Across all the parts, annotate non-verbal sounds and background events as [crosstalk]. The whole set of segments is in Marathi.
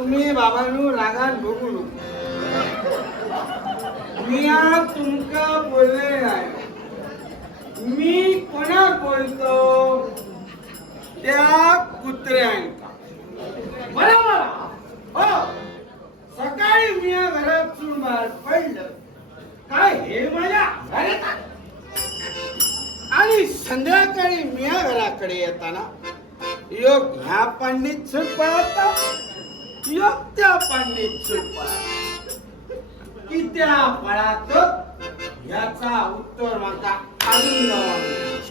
तुम्ही बाबांनो रागात भोगू नको. मी आज तुमका बोलले नाही. मी कोणाक बोलतो त्या कुत्र्यांका. बरोबर? हो. सकाळी मी घरात चुरमार पडलं. काय हे माझ्या घरात? आणि संध्याकाळी मी घराकडे येताना योग ह्या पाणी सूट पळता योग त्या पांडीत सूट पळता त्या पळात याचा उत्तर माका [laughs]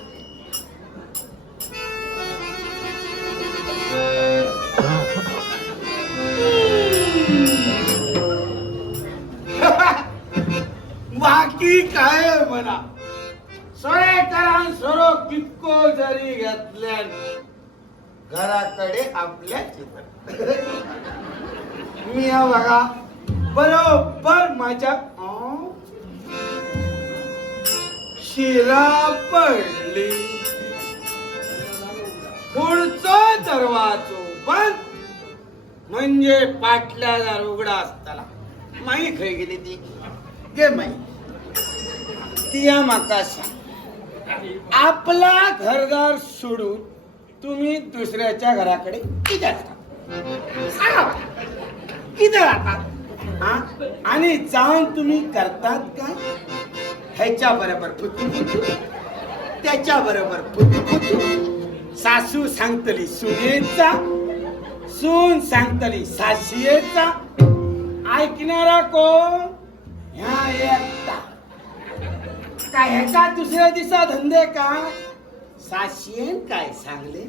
बाकी काय म्हणा? सोळेकरां सोरो कितको जरी घेतल्यान घराकडे आपल्या चित्र [laughs] मी या बघा. बरोबर माझ्या शिरा पडली. पुढचो दरवाजो बंद. म्हणजे पाटल्या दार उघडा असताना. माई खय गेली ती. गे माई. तिया माका सांग आपला घरदार सोडून तुम्ही दुसऱ्याच्या घराकडे किती जाता सांगा किती राहतात? हा? आणि जाऊन तुम्ही करतात काय ह्याच्या बरोबर फुतू फुतू त्याच्या बरोबर फुतू फुतू सासू सांगतली सुनेचा सून सांगतली सासियेचा ऐकणारा कोण? ह्या एकटा. काय ह्याचा दुसऱ्या दिवसा धंदे का? साशियेन काय सांगले?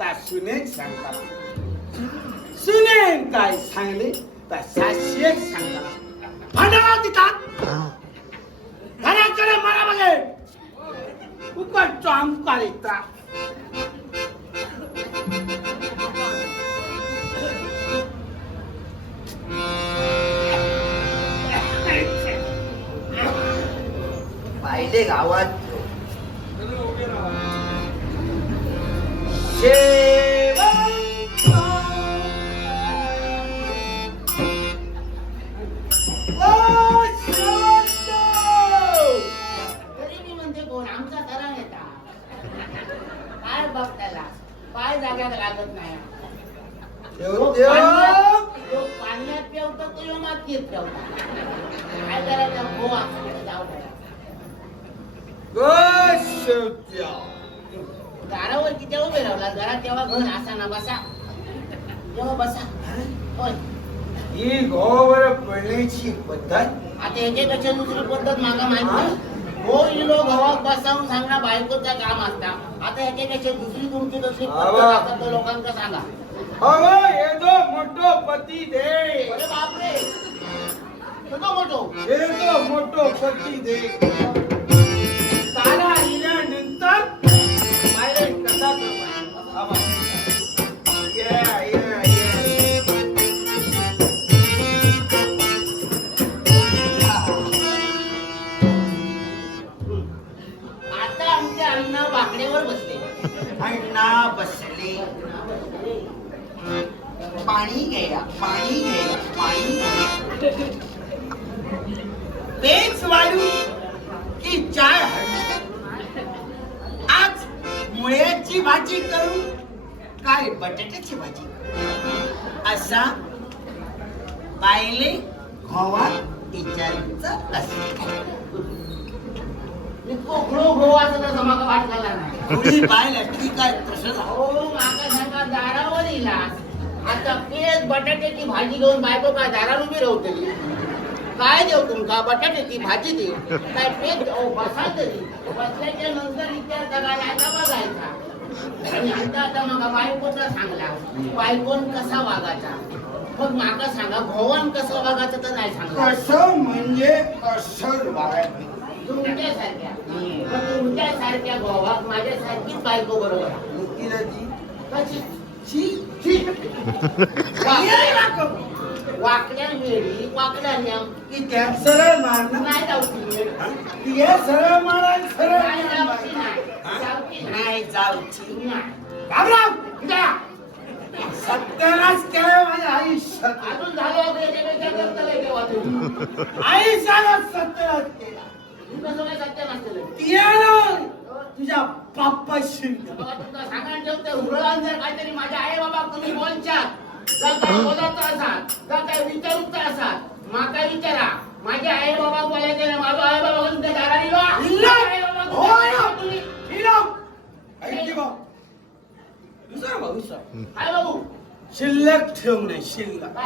तासूने सांगतात. सांगता सुनेन काय सांगले तर साशियेक सांगा भांडणा तिथं घराकडे मला बघे उकडतो आमका इत्रा पाहिले गावात दारावर किती उभे राहला तेव्हा घर असा ना बसा तेव्हा बसा होय ही पडण्याची पद्धत आता दुसरी पद्धत मागा माहिती हो इलो भावाक बसावून सांगणं बायकोचं काम असता आता याच्यापेक्षा दुसरी तुमची दुसरी पद्धत असतात तर लोकांना सांगा अगो हे जो मोठो पती दे. बापरे. सगळं मोठो हे जो मोठो पती भाजी करू? काय बटाट्याची भाजी? असा बायले तर वाट नाही. थोडी. अहो माका सांगा दारावर इला आता पेज बटाट्याची भाजी घेऊन बायको काय दारावर उभी राहतली काय देऊ तुमका? बटाट्याची भाजी देऊ काय पेज बसा तरी. बसल्याच्या नंतर विचार करायला आता बघायचा. आणि आता आता मग बायकोचा सांगला. बायकोन कसा वागायचा? मग माका सांगा भवन कसं वागायचं तर नाही कसं म्हणजे वागायचं? तुमच्यासारख्या. मग तुमच्यासारख्या माझ्यासारखीच बायको बरोबर कशी? वाकड्या वाकड्या नियम सरळ मारणं नाही सरळ मारायला सरळ नाही. जा. सत्यानाश केलं माझ्या आयुष्य सत्य अजून झालं सांगत सत्यनाच केला. तुझ्या बाप्पाशी. जर काहीतरी माझ्या आई बाबा तुम्ही बोलच्यात जर काय बोलत असाल जर काय विचारूच असाल माका विचारा माझ्या आई बाबा बोलायचे ना माझा आई बाबा तुमच्या दाराने लो. इल्ला. आई बाबा हो तुमच्या ना. दाराने तुम्ही हिरो. ऐक की भाऊ. विसर भाऊ, विसर. काय बाबू शिल्लक ठेवू नये शिल्लक.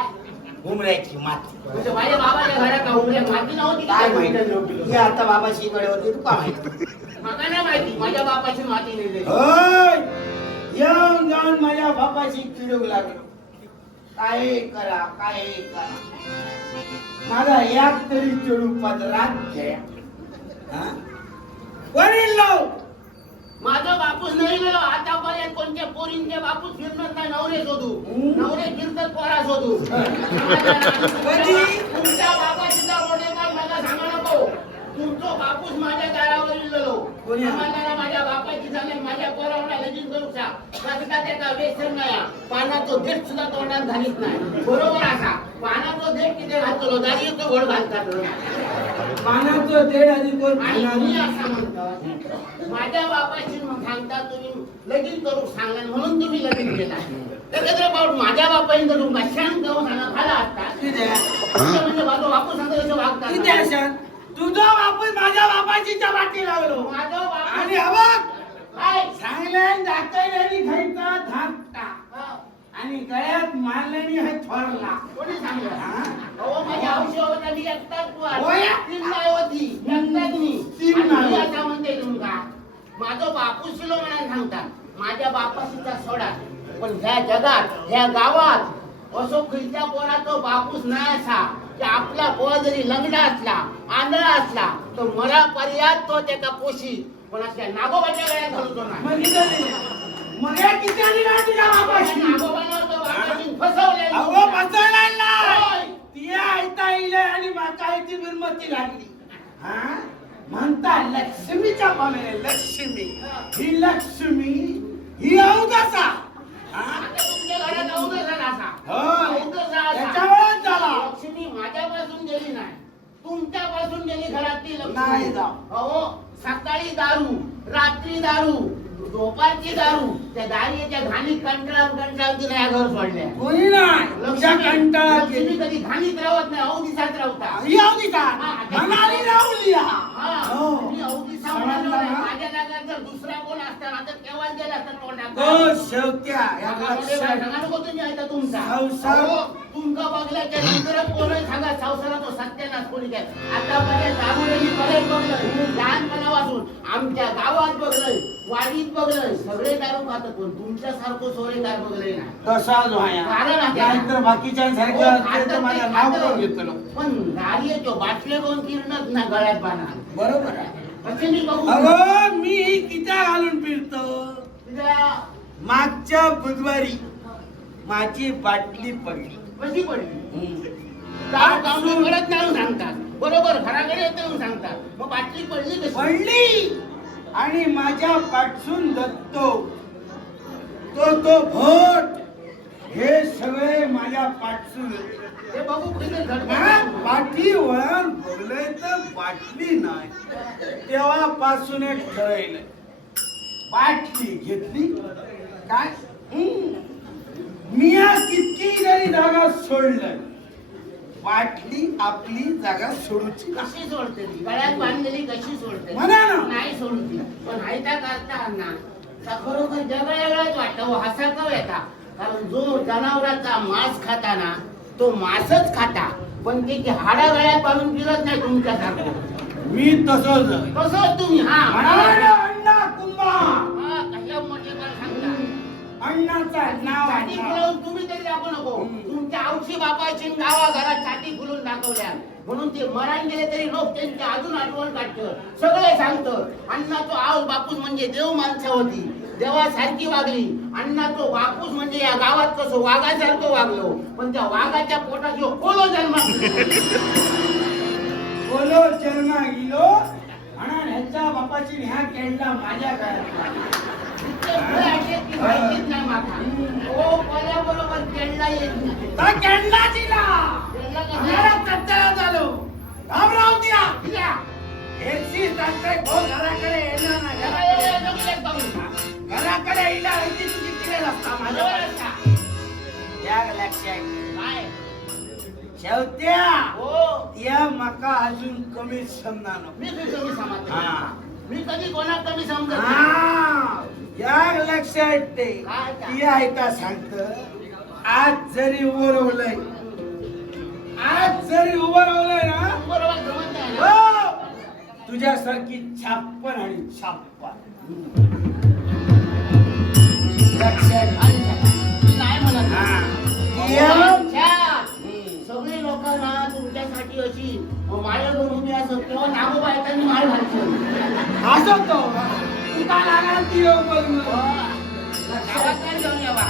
उमऱ्याची माती. म्हणजे माझ्या बाबाच्या घरात का उमऱ्या माती नव्हती? काय काय माहिती आता बाबाशी वेळेवरती तू का माहिती? मला नाही माहिती. माझ्या बापाची माती होय. येऊन जाऊन माझ्या बापाशी किडूक लागलो. काय करा काय करा? माझा एक तरी चढू पदरात घ्या. हा? लाव! माझा बापूस नाही गेलो. आतापर्यंत कोणत्या पोरींचे बापूस फिरणार नाही नवरे शोधू. नवरे फिरतात पोरा शोधू. कधी? तुमच्या जर मोठे काम मला सांगा नको. तुमचं बापूस माझ्या दारावर कोणी? मला माझ्या बापाची झाले माझ्या पोरावला लगीन करू सा. त्याचा व्यसन नाही. पानाचो देठ सुद्धा तोंडात घालीत नाही. बरोबर असा. पानाचो देठ किती घालतो दारी तो घोड घालतात. पानाचं देड आणि कोण आणि मी? असं म्हणतो माझ्या बापाची मग सांगता तुम्ही लगीन करू सांगा म्हणून तुम्ही लगीन केला त्याच्यात बाबा माझ्या बापाने जर शांत जाऊन खाला असता किती? म्हणजे माझा बापू सांगतो तसं किती वागतात अशात? तुझा बापूस माझ्या बापाची चपाती लावलो माझा आणि बापू अबक काय खायचा धाकटा हा, आणि गळ्यात मारल्यानी हे थोरला. कोणी सांगलं? हा? अहो माझ्या औषध होता एकटाच बुवा. होय? तीन नाही होती. एकटाच मी तीन आणि नाही मी होती. आता म्हणते तुमका. माझं बापू शिलो म्हणून सांगतात. माझ्या बापाशीचा सोडा. पण ह्या जगात ह्या गावात असो खिलच्या पोराचा बापूस नाही असा. की आपला पोर जरी लंगडा असला आंधळा असला तर मला पर्याय तो त्याचा पोशी. पण अशा नागोबाच्या गळ्यात घालतो नाही मग किती मग. किती आली ना तुझ्या बापाशी नागोबानं तो बापाशी फसवलेलं. अहो बसवला होय. ती ऐता येईल आणि माकायची बिरमती लागली. हा? म्हणता लक्ष्मीच्या पाण्याने लक्ष्मी. ही. लक्ष्मी ही अवदसा हा? अवघड झाला. लक्ष्मी माझ्यापासून गेली नाही. तुमच्यापासून गेली घरातली नाही सकाळी दारू रात्री दारू दुपारची दारू. त्या दारीच्या घाणीत कंटाळून कंटाळून तिने या घर सोडल्या. कोणी नाही. तुझ्या कंटाळा लक्ष्मी कधी घाणीत राहत नाही अवधीसात राहता ही मनाली राहुली हा. मी अवधीसा. ना? माझ्या दुसरा कोण असता ना तर केव्हाच गेला असता तोंडात गो शेवट्या या सांगा लक्षात नको तुम्ही ऐका तुमचा. संसार- अहो, तुमका बघल्याच्या नंतर कोण सांगा संसाराचा सत्यानाश कोणी काय आतापर्यंत मी बरेच बघलं लहानपणापासून आमच्या गावात बघलंय वाडीत बघलंय सगळे दारू खात पण तुमच्यासारखं सोरेदार बघलंय ना. तसाच व्हाया कारण आहे. नाहीतर बाकीच्यांसारखं हो, असते तर खातं माझ्या ते नाव खातं. करून घेतलो. पण दारियेचो बाटले कोण किरणच ना गळ्यात बांधणार. बरोबर आहे. अगं मी किती घालून फिरतो. मागच्या बुधवारी माझी बाटली पडली. कशी पडली? घरात नाही सांगतात. बरोबर घराकडे म्हणून सांगतात. मग बाटली पडली कशी? पडली. आणि माझ्या पाठसून दत्तो. तो तो भोट. हे सगळे माझ्या पाठसून हा, बघलंय तर बाटली नाही. तेव्हापासून एक ठरवलंय बाटली घेतली. काय. मिया किती जरी जागा सोडलं बाटली आपली जागा सोडूची नाही. कशी सोडते ती? गळ्यात बांधलेली कशी सोडते म्हणा ना. नाही सोडती पण हायता करता ना खरोखर जगा वेगळाच वाटतं. हो, हसा कव येता. कारण जो जनावराचा मांस खाता ना तो मांसच खाता पण ते हाडा गळ्यात बांधून फिरत नाही तुमच्यासारखं. मी तसंच. तसंच तुम्ही हा. अण्णा कुंभा हा, कशा मोठे पण सांगता? अण्णाचा नाव छाती अण्णा. फुलवून तुम्ही तरी दाखवू नको. तुमच्या औशी बापाची गावा घरात छाती फुलून दाखवल्या. म्हणून ते मराण गेले तरी लोक त्यांची अजून आठवण काढतं. सगळे सांगतं. अण्णाचो आव बापूस म्हणजे देव माणसं होती देवासारखी वागली. अण्णाचो बापूस म्हणजे या गावात कसं वाघासारखं वागलो. पण त्या वाघाच्या पोटात जो कोलो जन्म बोलो जन्मा गेलो. म्हणून ह्यांच्या बापाची आणि ह्या माझ्या केळला? आम्हाला कट्ट्याला झालो. घाबराव द्या. घराकडे येणार ना घराकडे शेवट्या हो. त्या मका अजून कमी समजा मी कधी कमी समजतो? हा. मी कधी कमी समजत नाही. हा, लक्षात ते काय सांगत आज जरी उभं आज जरी उभं ना बरोबर जमत नाही ना? हो, तुझ्यासारखी छाप्पन आणि छाप्पन लक्षात आणि मी नाही म्हणत हा. नाही. या. असत येताना माळ घालतो हसतो तुका लागणार ती बघून. गावात यावा.